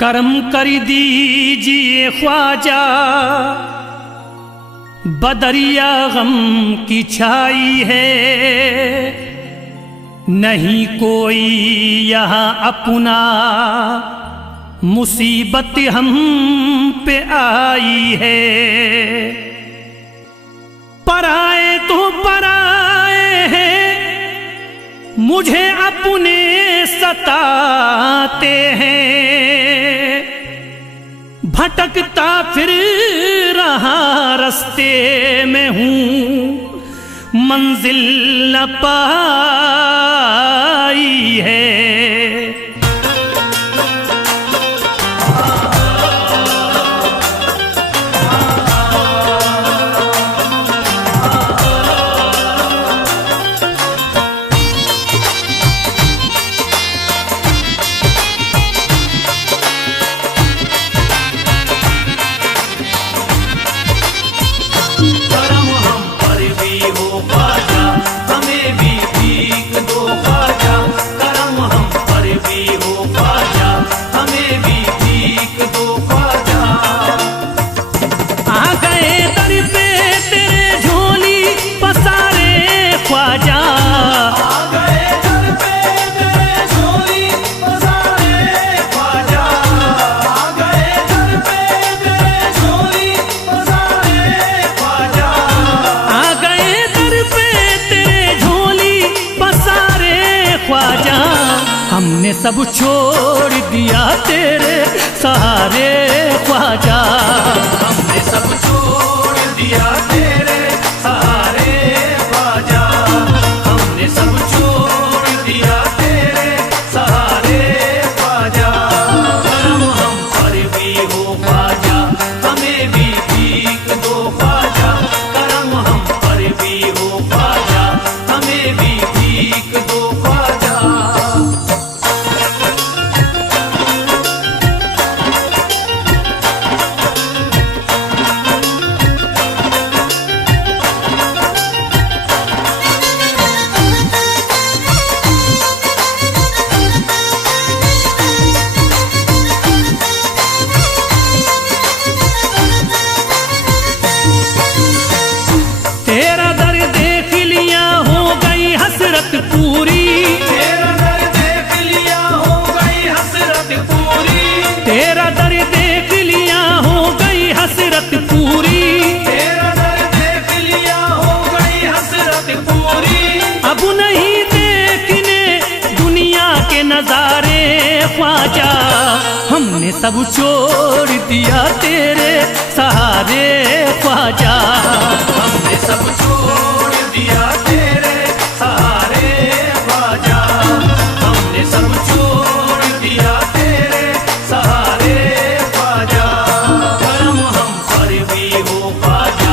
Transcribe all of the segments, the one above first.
करम कर दीजिए ख्वाजा, बदरिया गम की छाई है, नहीं कोई यहाँ अपना, मुसीबत हम पे आई है। पराए तो पराए हैं, मुझे अपने सताते हैं, भटकता फिर रहा रास्ते में हूँ, मंजिल न पाई है। हमने सब छोड़ दिया तेरे सहारे ख्वाजा, हमने सब छोड़ दिया तेरे सहारे ख्वाजा, हमने सब छोड़ दिया तेरे सहारे ख्वाजा। करम हम पर भी हो ख्वाजा, हमें भी भीख दो ख्वाजा, करम हम पर भी हो ख्वाजा, हमें भी भीख दो ख्वाजा। पूरी तेरा दर देख लिया हो गई हसरत पूरी, तेरा दर देख लिया हो गई हसरत पूरी, तेरा दर देख लिया हो गई हसरत पूरी। अब नहीं देखने दुनिया के नजारे ख्वाजा, हमने सब छोड़ दिया तेरे सहारे ख्वाजा, हमने सब छोड़ दिया तेरे सहारे ख्वाजा, हमने सब छोड़ दिया तेरे सहारे ख्वाजा। करम हम पर भी हो ख्वाजा,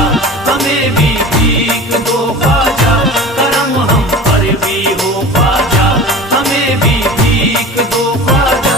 हमें भी भीख दो ख्वाजा, करम हम पर भी हो ख्वाजा, हमें भी भीख दो ख्वाजा।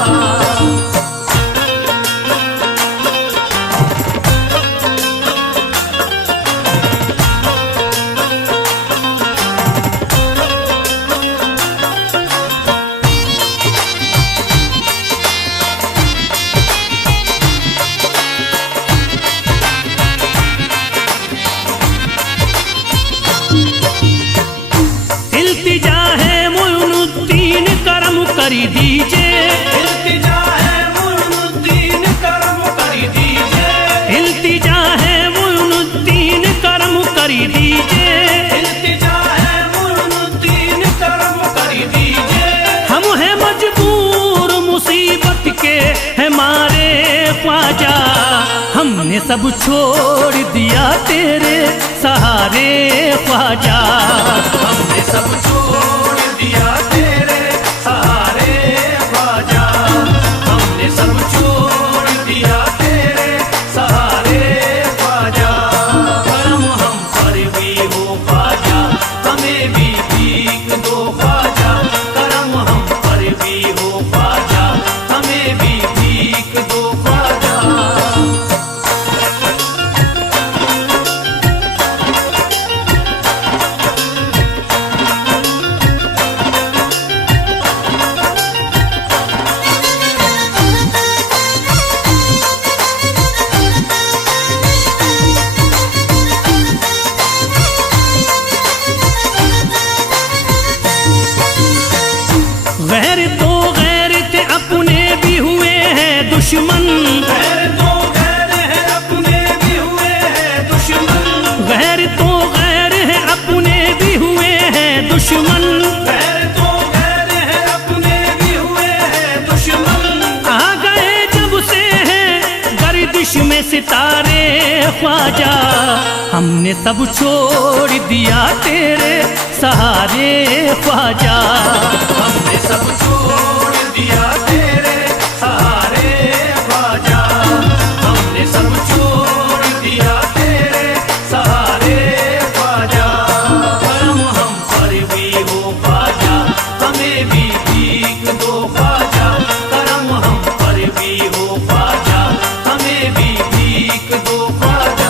इल्तिजा है मुइनुद्दीन करम कर दीजिए, इल्तिजा है मुइनुद्दीन करम कर दीजिए, इल्तिजा है मुइनुद्दीन करम कर दीजिए, इल्तिजा है मुइनुद्दीन करम कर दीजिए। हम हैं मजबूर मुसीबत के हमारे ख्वाजा, हमने सब छोड़ दिया तेरे सहारे ख्वाजा, हमने सब छोड़ दिया तेरे सहारे ख्वाजा, हमने सब छोड़ दिया तेरे सहारे ख्वाजा। करम हम पर भी हो ख्वाजा, हमें भी भीख दो ख्वाजा, करम हम पर भी हो ख्वाजा, हमें भी भीख दो ख्वाजा। तो गैर थे अपने भी हुए हैं दुश्मन, गैर तो गैर है अपने भी हुए हैं दुश्मन, गैर तो गैर है अपने भी हुए हैं दुश्मन। गैर तो गैर है अपने भी हुए हैं दुश्मन। आ गए जब से हैं गर्दिश में सितारे ख्वाजा, हमने सब छोड़ दिया तेरे सहारे ख्वाजा। हमने सब छोड़ दिया तेरे सहारे ख्वाजा, हमने सब छोड़ दिया तेरे सहारे ख्वाजा। करम हम पर भी हो ख्वाजा, हमें भी भीख दो ख्वाजा। करम हम पर भी हो ख्वाजा, हमें भी भीख दो ख्वाजा।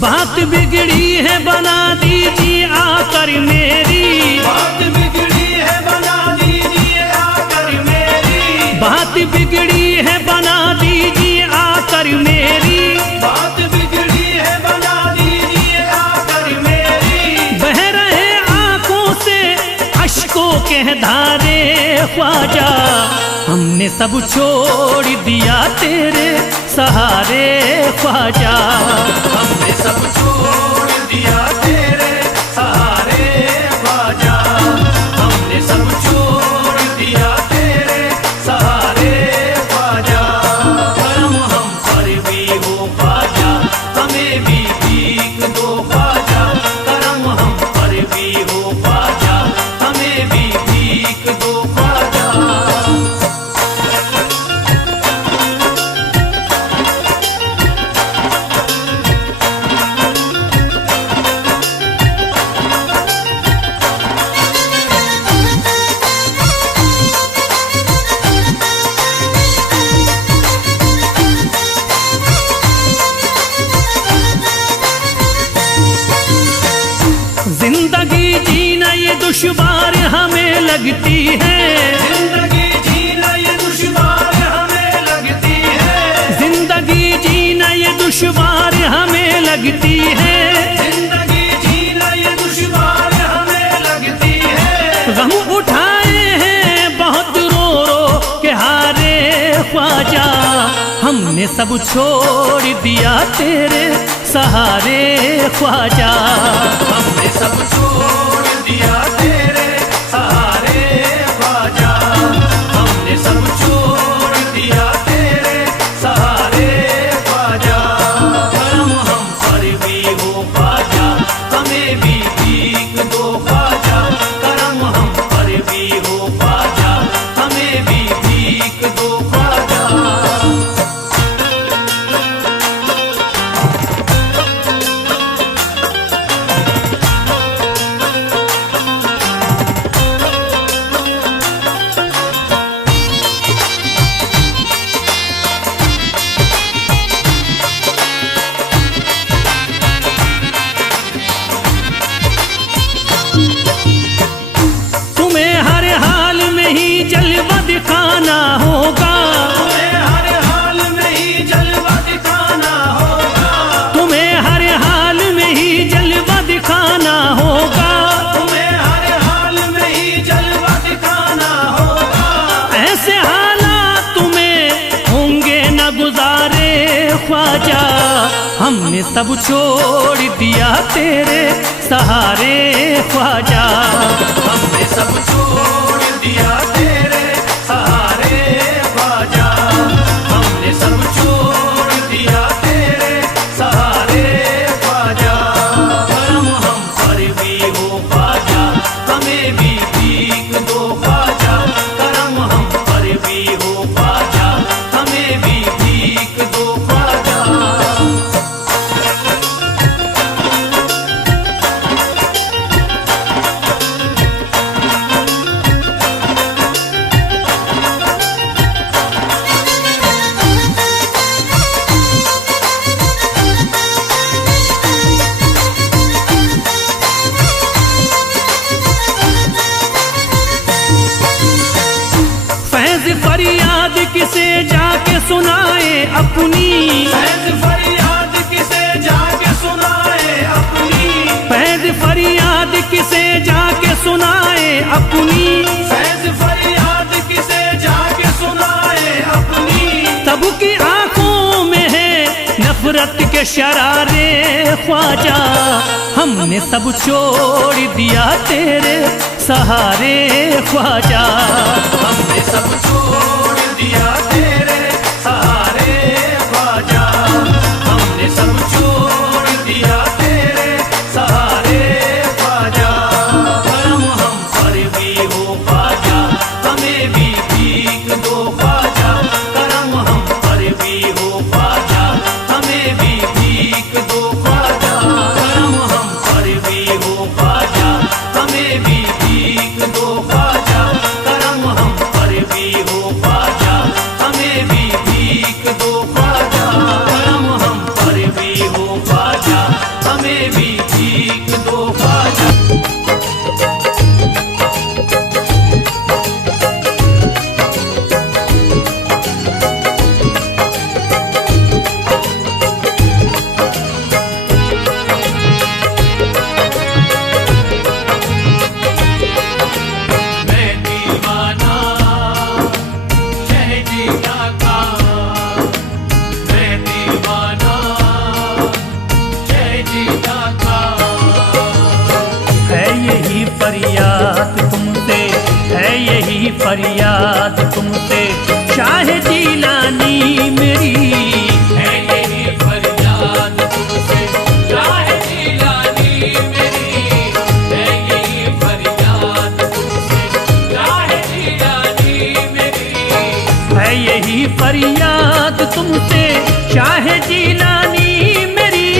बात बिगड़ी है बना दीजिए आकर मेरी, बात बिगड़ी है बना दीजिए आकर मेरी, बात बिगड़ी है बना दीजिए आकर मेरी। बात बिगड़ी है बना दीजिए आकर मेरी। बह रहे आंखों से अश्कों के धारे ख्वाजा, हमने सब छोड़ दिया तेरे सहारे ख्वाजा। हमने सब छोड़ दिया तेरे सहारे ख्वाजा, हमने सब छोड़ दिया तेरे सहारे ख्वाजा। करम हम पर भी हो ख्वाजा, हमें भी भीख दो ख्वाजा। करम हम पर भी हो ख्वाजा, हमें भी भीख दो ख्वाजा। जिंदगी जीना ये दुश्वार हमें लगती है, जिंदगी जीना ये दुश्वार हमें लगती है, जिंदगी जीना ये दुश्वार हमें लगती है। जिंदगी जीना ये दुश्वार हमें लगती है। गम उठाए हैं बहुत रो रो के हारे ख्वाजा, हमने सब छोड़ दिया तेरे सहारे ख्वाजा। हमने सब छोड़ दिया तेरे सहारे ख्वाजा, हमने सब छोड़ दिया तेरे सहारे ख्वाजा। करम हम पर भी हो ख्वाजा, हमें भी भीख दो ख्वाजा। करम हम पर भी हो ख्वाजा, हमें भी भीख दो ख्वाजा। तुम्हें हर हाल में ही जलवा दिखाना होगा, तुम्हें हर हाल में ही जलवा दिखाना होगा। तुम्हें हर हाल में ही जलवा दिखाना होगा। तुम्हें हर हाल में ही जलवा दिखाना होगा। ऐसे हालात तुम्हें होंगे न गुजारे ख्वाजा, हमने सब छोड़ दिया तेरे सहारे ख्वाजा। हमने सब छोड़ दिया तेरे सहारे ख्वाजा, हमने सब छोड़ दिया तेरे सहारे ख्वाजा। करम हम पर भी हो ख्वाजा, हमें भी भीख दो ख्वाजा। करम हम पर भी हो ख्वाजा, हमें भी भीख दो ख्वाजा। के शरारे ख्वाजा, हमने सब छोड़ दिया तेरे सहारे ख्वाजा। हमने सब छोड़ दिया तेरे सहारे ख्वाजा, हमने सब छोड़ दिया तेरे सहारे ख्वाजा। करम हम पर भी हो ख्वाजा, हमें भी भीख दो ख्वाजा। करम हम पर भी हो ख्वाजा, हमें भी भीख दो ख्वाजा। करम हम पर भी हो ख्वाजा, हमें भी भीख दो ख्वाजा। करम हम पर भी हो ख्वाजा, हमें भी भीख दो ख्वाजा। करम हम पर भी हो ख्वाजा, हमें भी भीख दो ख्वाजा। मैं दीवाना शहजीदा का, मैं दीवाना शहजीदा का। है यही फरियाद तुमसे, है यही फरियाद तुमसे शाह जीलानी मेरी। है यही फरियाद तुमसे शाह जीलानी मेरी। है यही फरियाद तुमसे शाह जीलानी मेरी। है यही फरियाद तुमसे शाह जीलानी मेरी।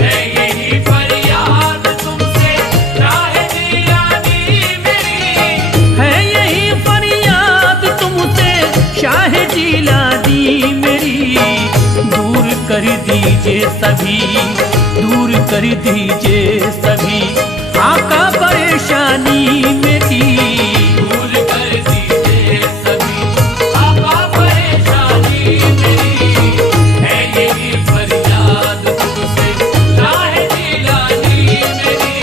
है यही फरियाद तुमसे शाह जीलानी मेरी। है यही फरियाद तुमसे शाह जीलानी मेरी। दूर कर दीजिए सभी, दूर कर दीजिए सभी आका परेशानी मेरी। दूर कर दीजिए सभी आका परेशानी मेरी। है यही फरियाद तुमसे शाह जीलानी मेरी।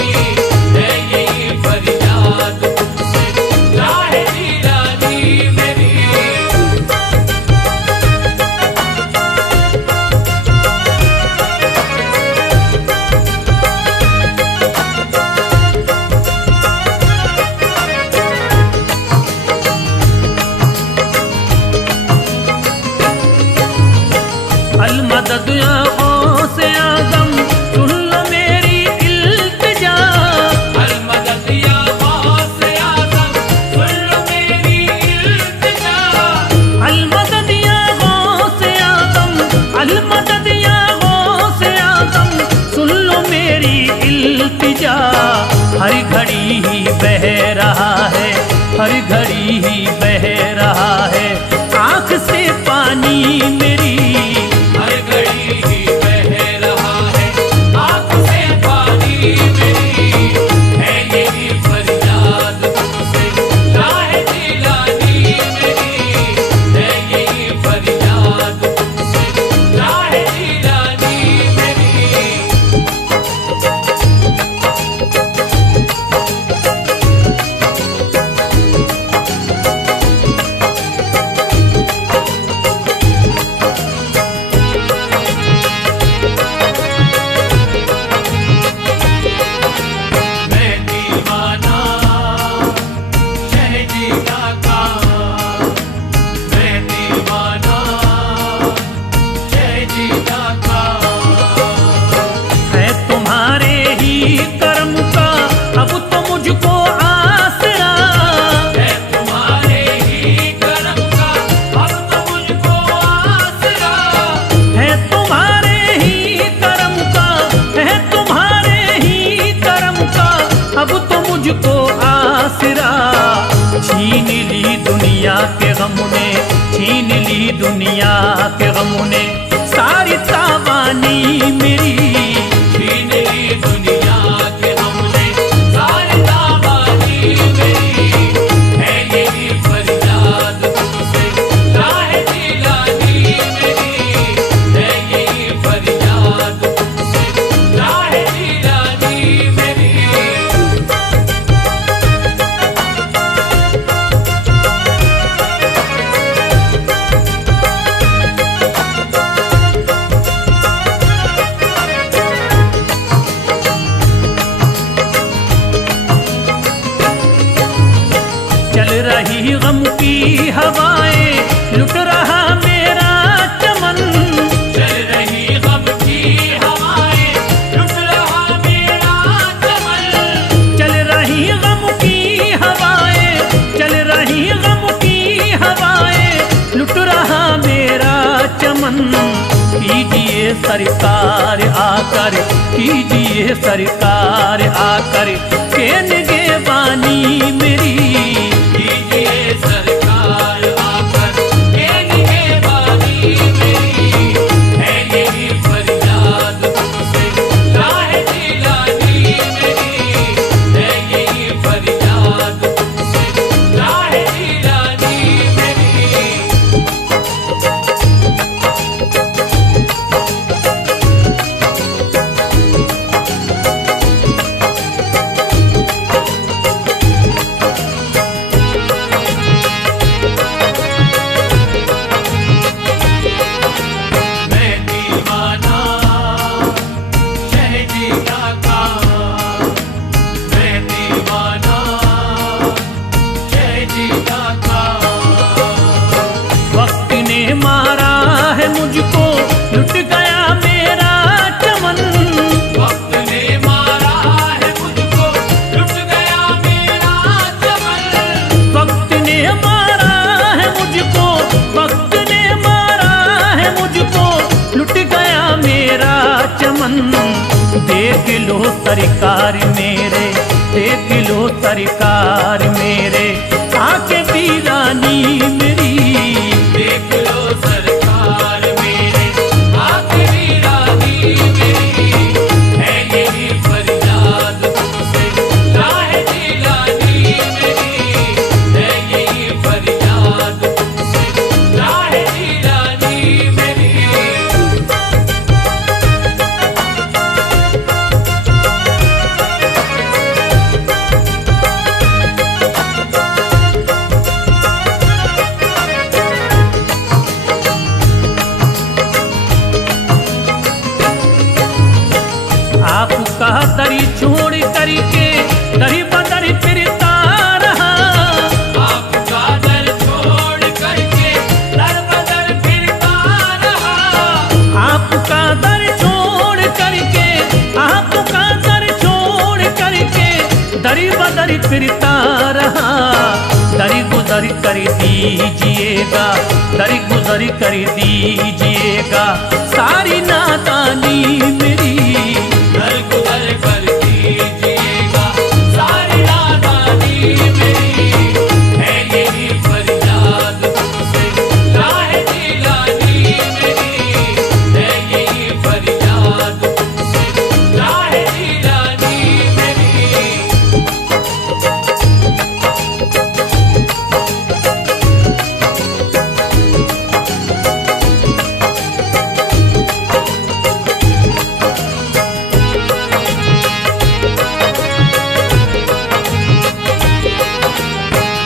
है यही फरियाद तुमसे शाह जीलानी मेरी। अलमदद या गौसे आज़म सुन लो मेरी इल्तिजा। अलमदद या गौसे आज़म सुन लो मेरी इल्तिजा। अलमदद या गौसे आज़म, अलमदद या गौसे आज़म सुन लो मेरी इल्तिजा। हर घड़ी ही बह रहा है, हर घड़ी ही बह रहा है आँख से पानी मेरी। हर घड़ी ही बह रहा है आँख से पानी मेरी। है यही फरियाद तुमसे शाह जीलानी मेरी। है यही फरियाद तुमसे शाह जीलानी मेरी। मैं दीवाना शहजीदा का, मैं दीवाना शहजीदा का। है तुम्हारे ही कर्म का अब तो मुझको आसरा। है तुम्हारे ही करम का अब तो मुझको आसरा। है तुम्हारे ही कर्म का, है तुम्हारे ही कर्म का अब तो मुझको आसरा। छीन ली दुनिया के गम ने, छीन ली दुनिया के गम ने सारी तावानी मेरी। छीन ली दुनिया के हमने सारी तावानी मेरी। है यही फरियाद तुमसे शाह जीलानी मेरी। है यही फरियाद तुमसे शाह जीलानी मेरी। सरकार आकर, कीजिए सरकार आकर, के निगे बानी मेरी। कीजिए सरकार आकर, के निगे बानी मेरी। है यही फरियाद तुमसे राहे जिलानी मेरी। है यही फरियाद तुमसे राहे जिलानी मेरी। मैं दीवाना शहजीदा का। मैं दीवाना शहजीदा का। वक्त ने मारा है मुझको, लुट गया मेरा चमन। वक्त ने मारा है मुझको, लुट गया मेरा चमन। वक्त ने मारा है मुझको, वक्त ने मारा है मुझको, लुट गया मेरा चमन। देख लो सरकार मेरे, देख लो सरकार मेरे, आके वीरानी मेरी। देख लो सरकार मेरे, आखिरी रानी मेरी। है यही फरियाद तुमसे राहे जिलानी मेरी। है यही फरियाद तुमसे राहे जिलानी मेरी। आपका दरी छोड़ करके दरी बदरी फिरता रहा। आपका दर छोड़ करके दर बदर फिरता रहा। आपका दर छोड़ करके, आपका दर छोड़ करके, दरी बदरी फिरता रहा। दरी गुजर कर दीजिएगा, दरी गुजर कर दीजिएगा, सारी नादानी मेरी। दर गुजर कर दीजिएगा, सारी नादानी मेरी। है यही फरियाद तुमसे राहे जिलानी मेरी। है यही फरियाद तुमसे राहे जिलानी मेरी।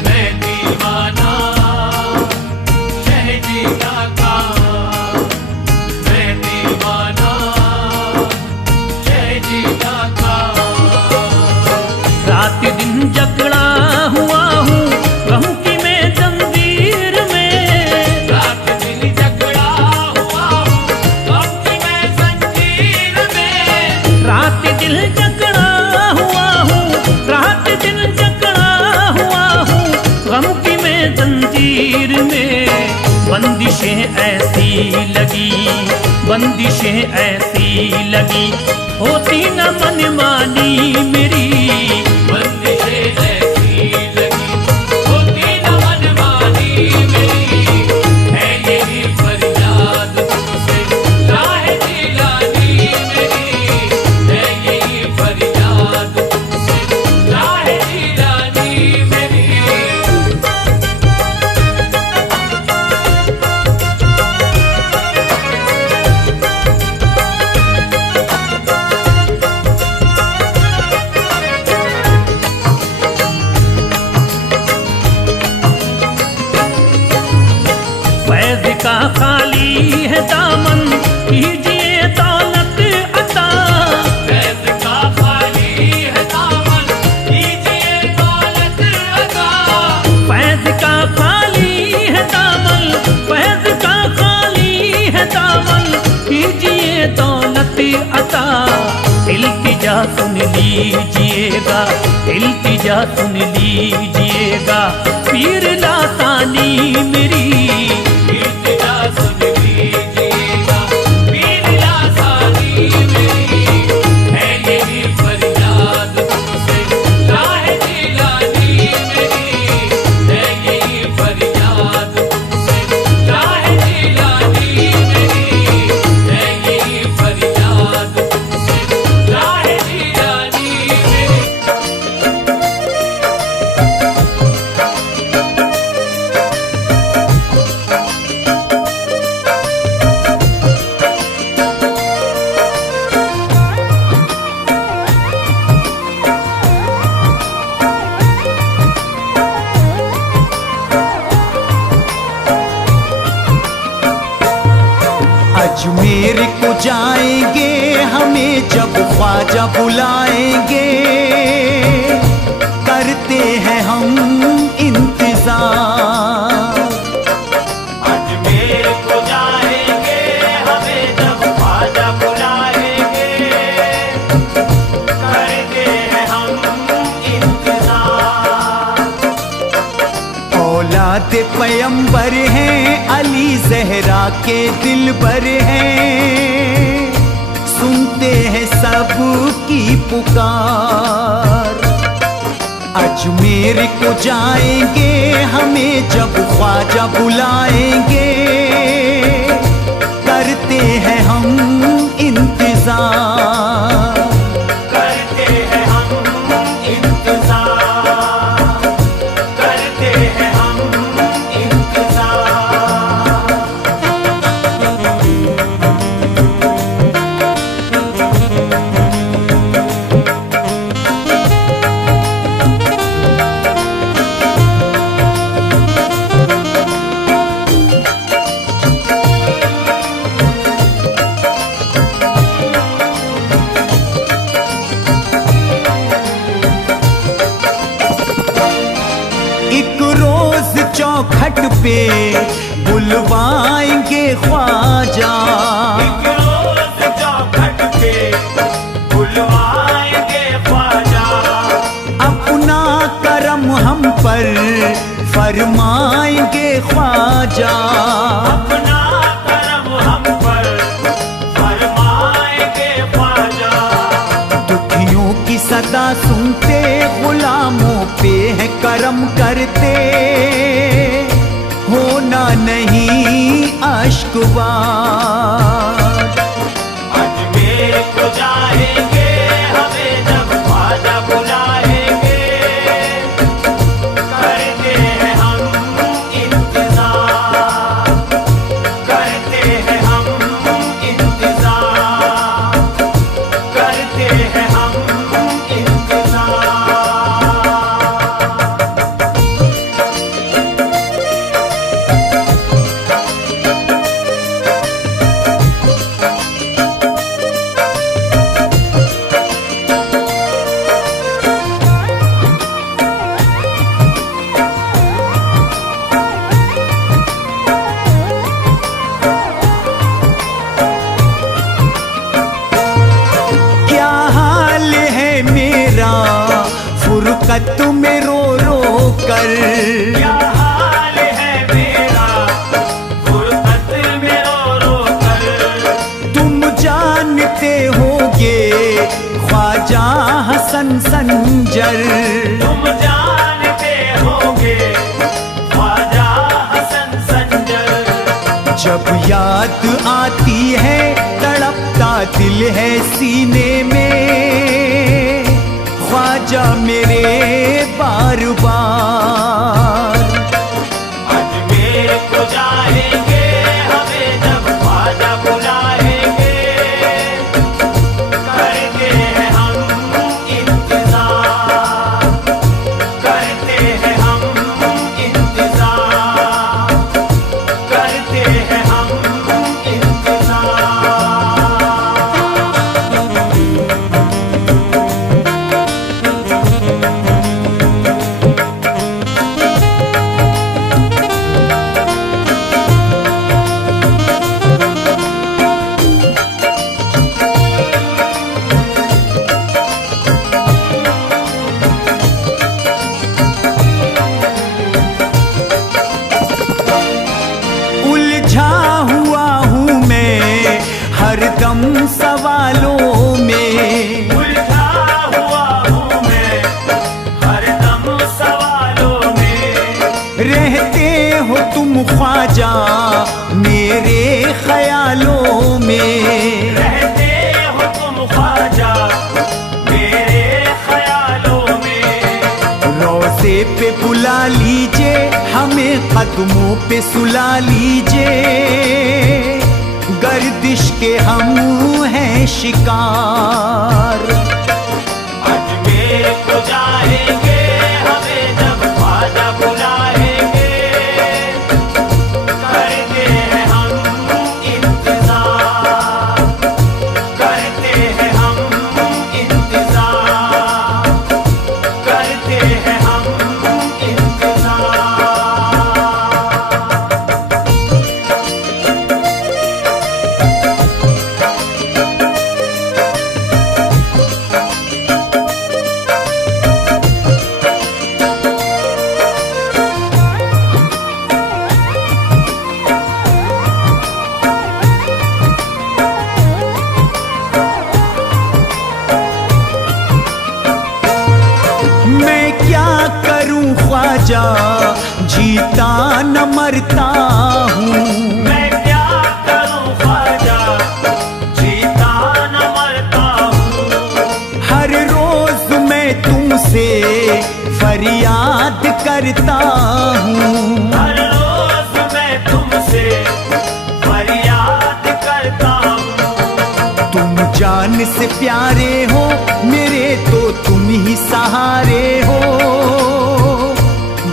मैं दीवाना शहजीदा का। मैं दीवाना शहजीदा का। रात दिन जकड़ा हुआ हूँ गम की मैं जंजीर में। रात दिन जकड़ा हुआ हूँ गम की मैं जंजीर में। रात दिल जकड़ा हुआ हूँ, रात दिल जकड़ा हुआ हूँ, गम की मैं जंजीर में। बंदिशें ऐसी लगी, बंदिशें ऐसी लगी, होती न मनमानी मेरी। बंदिशें ऐसी लगी, होती न मनमानी मेरी। है यही फरियाद तुमसे राहे जिलानी मेरी। है यही फरियाद तुमसे राहे जिलानी मेरी। फैज का खाली है दामन, कीजिए दौलत अता। फैज़ का खाली है दामन, कीजिए दौलत अता। फैज का खाली है दामन, फैज का खाली है दामन, कीजिए दौलत अता। इल्तिजा सुन लीजिएगा, इल्तिजा सुन लीजिएगा, पीर लासानी मेरी। इल्तिजा सुन लीजिएगा, पीर लासानी ख्वाजा बुलाएंगे, करते हैं हम इंतजार। अजमेर को जाएंगे हमें जब ख्वाजा बुलाएंगे, करते हैं हम इंतजार। औलाद पैगंबर हैं, अली ज़हरा के दिलबर हैं, सुनते हैं सबकी पुकार। अजमेर को जाएंगे हमें जब ख्वाजा बुलाएंगे, करते हैं हम इंतजार। करते हैं हम इंतजार, करते हैं हम इंतजार। एक रोज चौखट पे बुलवाएंगे ख्वाजा, एक रोज चौखट पे बुलवाएंगे ख्वाजा। अपना करम हम पर फरमाएंगे ख्वाजा। अपना करम हम पर फरमाएंगे ख्वाजा। दुखियों की सदा सुनते, गुलामों पे है करम करते, होना नहीं अश्कबार। अजमेर को जाएंगे हमें जब ख्वाजा बुलाएंगे, करते हैं हम इंतजार, करते हैं हम इंतजार, करते हैं हम इंतजार। क्या हाल है मेरा फुरकत में रो रो कर, क्या हाल है मेरा फुरकत में रो रो कर। तुम जानते होगे ख्वाजा हसन संजर। तुम जानते होगे ख्वाजा हसन संजर। जब याद आती है तड़पता दिल है सीने में, ख्वाजा मेरे बार बार। अजमेर को जाएंगे हमें जब ख्वाजा बुलाएंगे, करते हैं हम इंतजार, करते हैं हम इंतजार, करते हैं हम इंतजार। उलझा हुआ हूँ मैं हरदम सवालों में, उलझा हुआ हूँ मैं हरदम सवालों में। रहते हो तुम ख्वाजा मेरे ख्यालों में। रहते हो तुम ख्वाजा मेरे ख्यालों में। रोज़े पे बुला लीजिए हमें, कदमों पे सुला लीजिए, गर्दिश के हम हैं शिकार। अजमेर को जाएंगे हमें जब ख्वाजा बुलाएंगे, करते हैं हम इंतजार, करते हैं हम इंतजार। करता हूँ। हर रोज मैं तुमसे फरियाद करता हूँ। तुम जान से प्यारे हो मेरे, तो तुम ही सहारे हो।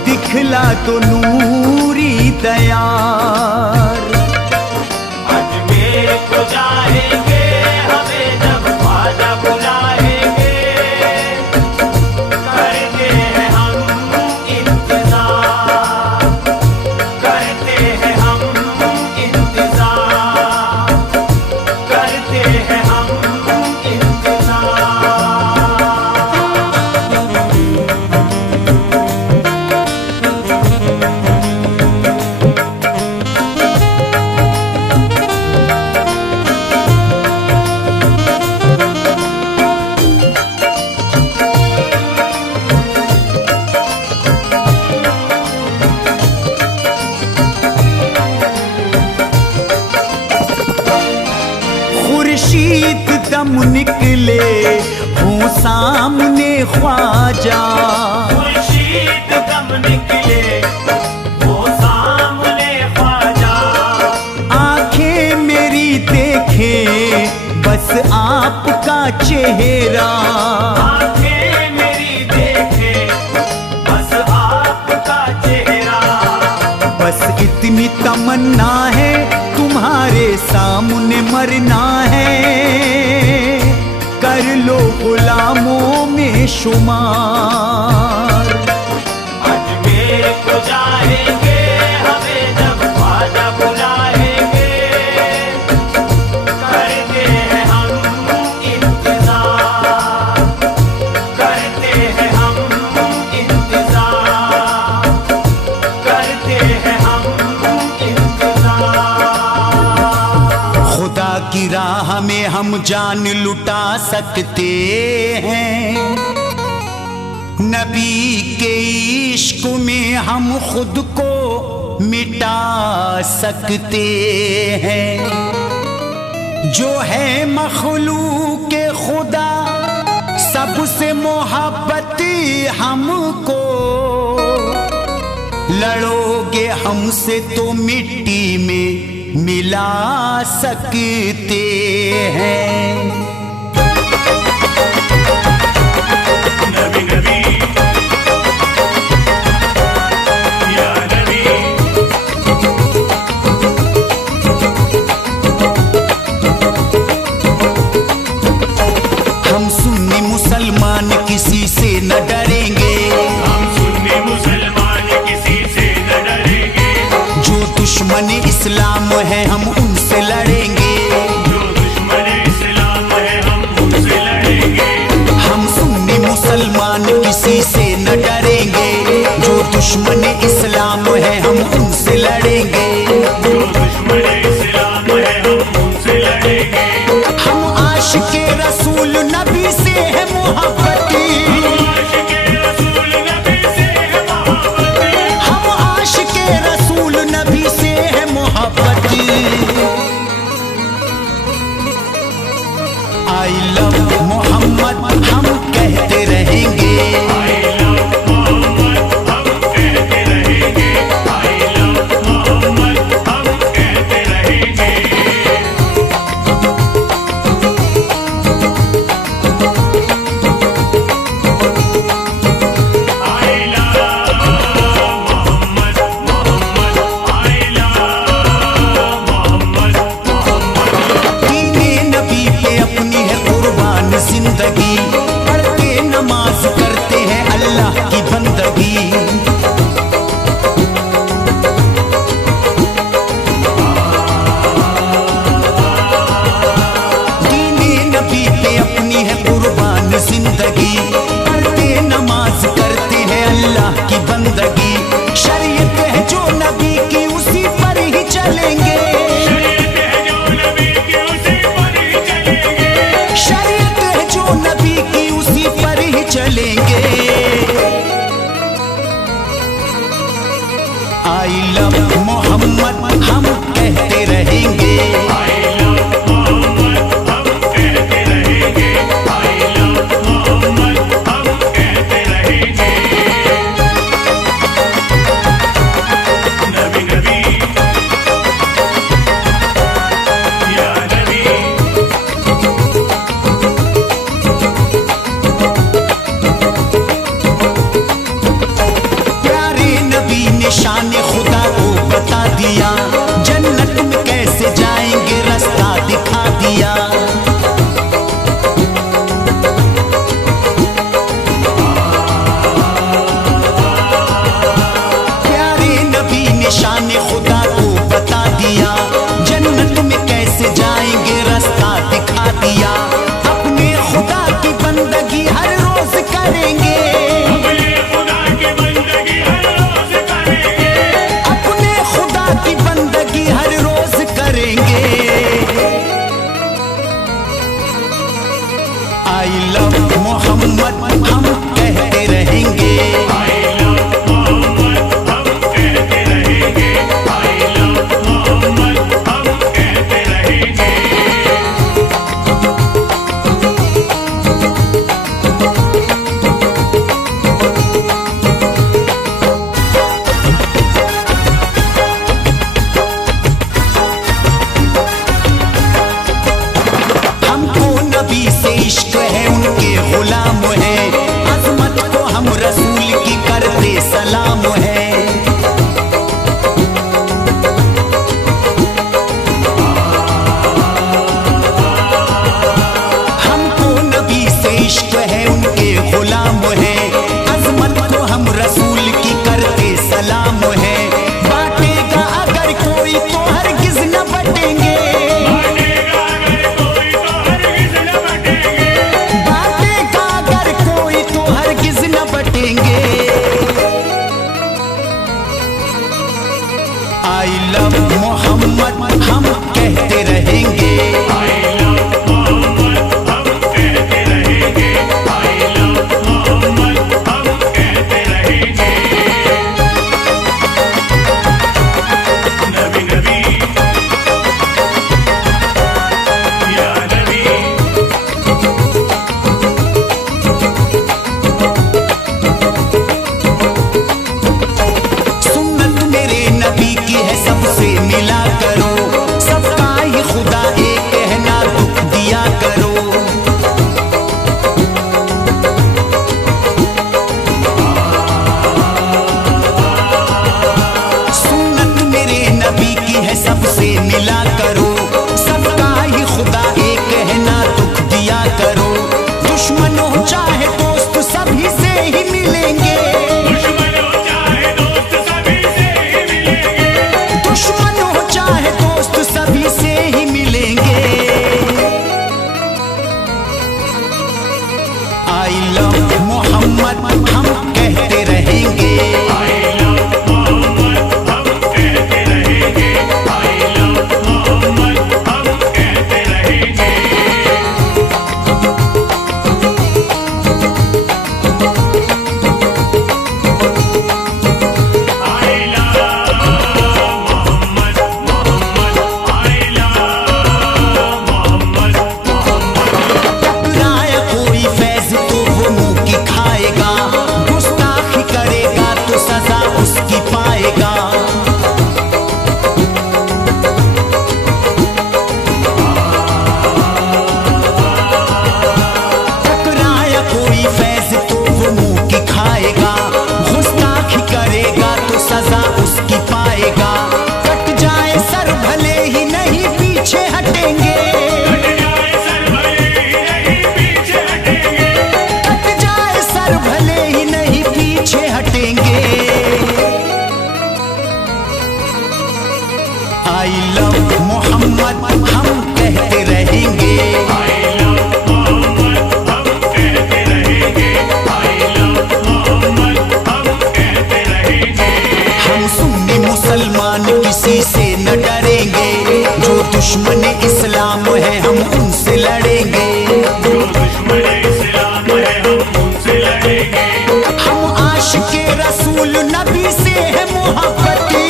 दिखला तो नूरी दयार। अजमेर को जाएंगे हमें जब ख्वाजा बुलाएंगे, करते हैं हम इंतजार, करते हैं हम इंतजार, करते हैं हम इंतजार। खुर्शीद दम निकले हूँ सामने ख्वाजा। खुर्शीद दम निकले वो सामने ख्वाजा। आंखें मेरी देखे बस आपका चेहरा। आंखें मेरी देखे बस आपका चेहरा। बस इतनी तमन्ना है तुम्हारे सामने मरना है। कर लो गुलामों में शुमार। अजमेर को जाएंगे हमें जब ख्वाजा बुलाएंगे, करते हैं हम इंतजार, करते हैं हम इंतजार, करते हैं हम इंतजार। खुदा की राह में हम जान लुटा सकते हैं। नबी के इश्क में हम खुद को मिटा सकते हैं। जो है मखलूक खुदा सबसे मोहब्बत हमको। लड़ोगे हमसे तो मिट्टी में मिला सकते हैं। नबी नबी या नबी। हम सुन्नी मुसलमान किसी से न डरेंगे। हम सुन्नी मुसलमान किसी से न डरेंगे। जो दुश्मन इस्लाम है हम उनसे लड़ेंगे। जो दुश्मन इस्लाम है हम उनसे लड़ेंगे। हम सुन्नी मुसलमान किसी से न डरेंगे। जो दुश्मन इस्लाम है हम उनसे लड़ेंगे। जो दुश्मन इस्लाम है हम उनसे लड़ेंगे। हम आशिके रसूल नबी से है मोहब्बती। आशिके रसूल नबी से है मोहब्बती। हम आशिके रसूल नबी से है मोहब्बती। आई लव मोहम्मद हम कहते रहेंगे। I love मोहम्मद हम कहते रहेंगे। I love मोहम्मद हम कहते रहेंगे। I love Mohammad Mohammad I love Mohammad Mohammad. दीने नबी पे अपनी है कुर्बान जिंदगी। पढ़ते नमाज करते हैं अल्लाह की बंदगी। दीने नबी पे अपनी है कुर्बान जिंदगी। पढ़ते नमाज करते हैं अल्लाह की बंदगी। शरीयत है जो नबी की उसी पर ही चलेंगे। शरीयत है जो नबी की उसी पर ही चलेंगे। शरीयत है जो नबी की उसी पर ही चलेंगे। आई लव मोहम्मद हम कहते रहेंगे। I love मोहम्मद हम कहते रहेंगे। आई लव मोहम्मद हम कहते रहेंगे। I love मोहम्मद हम कहते रहेंगे। I love मोहम्मद हम कहते रहेंगे। हमको नबी से इश्क है, उनके गुलाम है, अजमत को हम रसूल की करते सलाम है। हमको नबी से इश्क है, उनके गुलाम है, अजमत को हम रसूल की करते सलाम है। बांटेगा अगर कोई तो हरगिज न बटेंगे, बांटेगा अगर कोई तो हरगिज़ न बटेंगे। बांटेगा अगर कोई तो हरगिज न बटेंगे। आई लव मोहम्मद हम कहते रहेंगे। I love मोहम्मद हम कहते रहेंगे। I love मोहम्मद हम कहते रहेंगे। नबी नबी या नबी। सुन्नत मेरे नबी की है, सबसे मिला करो, सबका ही खुदा एक है ना दुख दिया करो। सुन्नत मेरे नबी की है, सबसे मिला करो, सबका ही खुदा एक है ना दुख दिया करो। दुश्मन हो चाहे दोस्त सभी से ही मिलेंगे, दुश्मन हो चाहे दोस्त सभी से ही मिलेंगे। दुश्मन हो चाहे दोस्त सभी से ही मिलेंगे। आई लव मोहम्मद हम कहते रहेंगे। I love मोहम्मद हम कहते रहेंगे। I love मोहम्मद हम कहते रहेंगे। I love Mohammad Mohammad I love Mohammad Mohammad. टकराया कोई फैज तो वो मुंह की खाएगा, गुस्ताखी करेगा तो सजा उसकी पाएगा। टकराया कोई फैज तो वो मुंह की खाएगा, गुस्ताखी करेगा तो सजा उसकी पाएगा। कट जाए सर भले ही नहीं पीछे हटेंगे, कट जाए सर भले ही नहीं पीछे हटेंगे। कट जाए सर भले ही नहीं पीछे हटेंगे। आई लव मोहम्मद हम कहते रहेंगे। I love मोहम्मद हम कहते रहेंगे। I love मोहम्मद हम कहते रहेंगे। हम सुन्नी मुसलमान किसी से न डरेंगे, जो दुश्मन इस्लाम है हम उनसे लड़ेंगे। जो दुश्मन इस्लाम है हम उनसे लड़ेंगे। हम आशिके रसूल नबी से है मोहब्बती,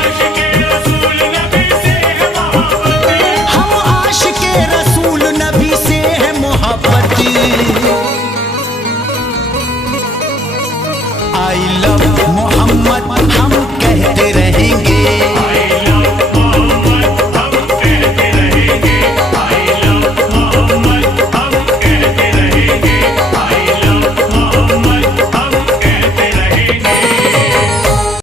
आशिके रसूल नबी से है मोहब्बती। हम आशिके रसूल नबी से है मोहब्बती। I love Mohammad